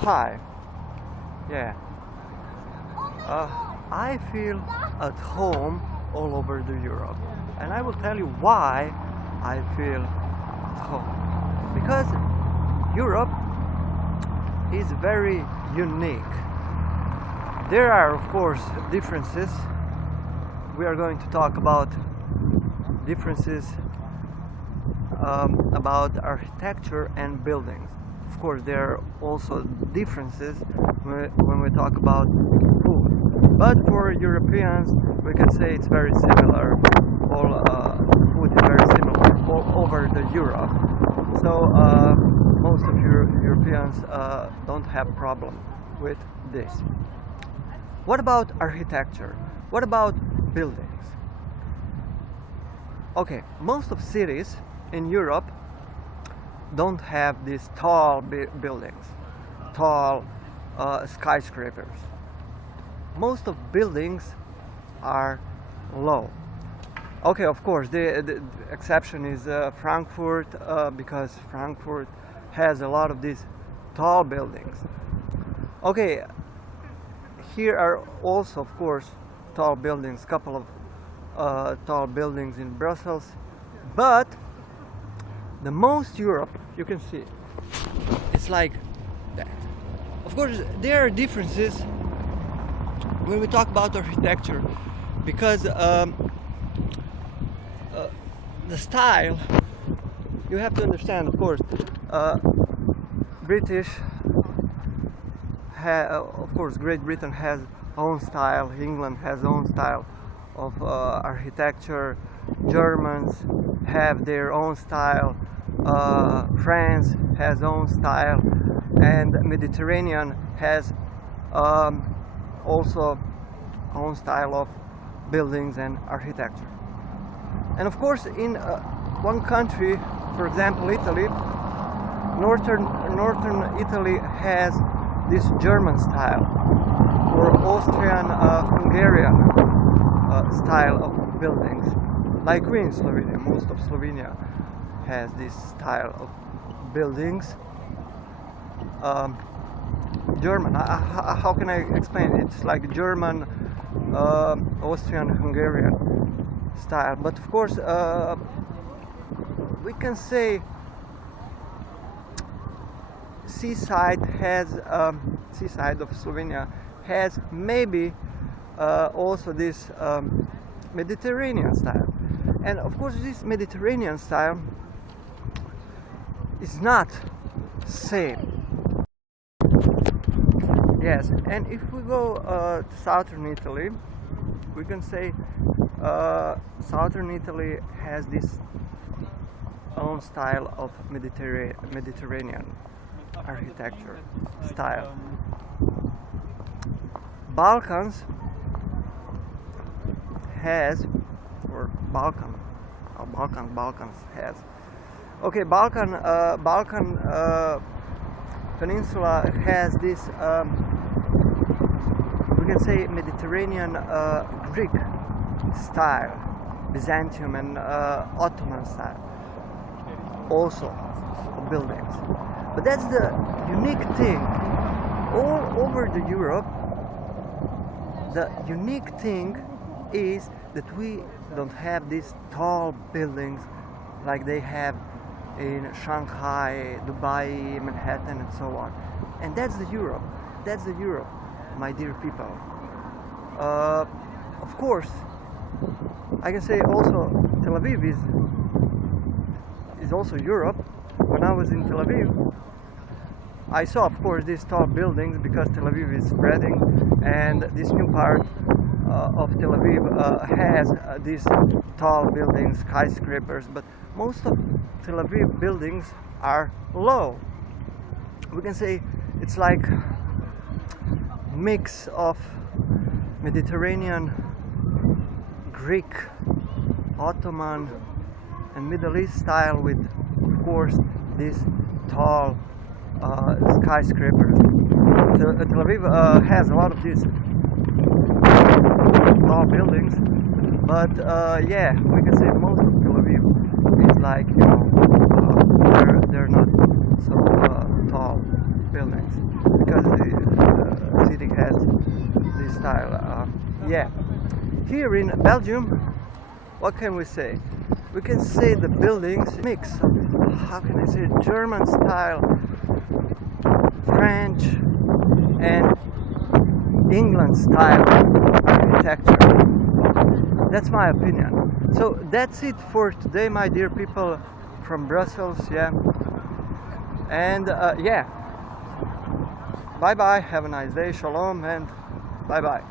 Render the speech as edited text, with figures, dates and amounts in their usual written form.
Hi. Yeah. I feel at home all over the Europe, and I will tell you why I feel at home. Because Europe is very unique. There are, of course, differences. We are going to talk about differences about architecture and buildings. Of course, there are also differences when we talk about food. But for Europeans, we can say it's very similar. All food is very similar all over the Europe. So most of Europeans don't have problem with this. What about architecture? What about buildings? Okay, most of cities in Europe don't have these tall buildings, tall skyscrapers. Most of buildings are low. Okay, of course, the exception is Frankfurt, because Frankfurt has a lot of these tall buildings. Okay, here are also, of course, tall buildings, couple of tall buildings in Brussels, but the most Europe, you can see, it's like that. Of course, there are differences when we talk about architecture, because the style, you have to understand, of course, British, of course, Great Britain has own style, England has own style of architecture, Germans have their own style, France has own style, and Mediterranean has also own style of buildings and architecture. And of course, in one country, for example, Italy, northern Italy has this German style, or Austrian Hungarian style of buildings, like we in Slovenia. Most of Slovenia has this style of buildings. German, how can I explain it? It's like German, Austrian, Hungarian style. But of course, we can say seaside of Slovenia has maybe also this Mediterranean style. And of course, this Mediterranean style is not same. Yes, and if we go to southern Italy, we can say southern Italy has this own style of Mediterranean architecture style. Balkans has, or Balkans has. Okay, Balkan Peninsula has this, we can say, Mediterranean Greek style, Byzantium and Ottoman style, also of buildings. But that's the unique thing. All over the Europe, the unique thing is that we don't have these tall buildings like they have in Shanghai, Dubai, Manhattan, and so on. And that's the Europe. That's the Europe, my dear people. Of course, I can say also Tel Aviv is also Europe. When I was in Tel Aviv, I saw, of course, these tall buildings because Tel Aviv is spreading, and this new part of Tel Aviv has these tall buildings, skyscrapers, but most of Tel Aviv buildings are low. We can say it's like mix of Mediterranean, Greek, Ottoman, and Middle East style with, of course, these tall skyscrapers. Tel Aviv has a lot of these tall buildings, but yeah, we can say most of Tel Aviv is like, they're not so tall. buildings because the city has this style. Yeah, here in Belgium, what can we say? We can say the buildings mix of, how can I say, German style, French, and England style architecture. That's my opinion. So that's it for today, my dear people from Brussels. Yeah, and yeah, bye bye. Have a nice day. Shalom, and bye bye.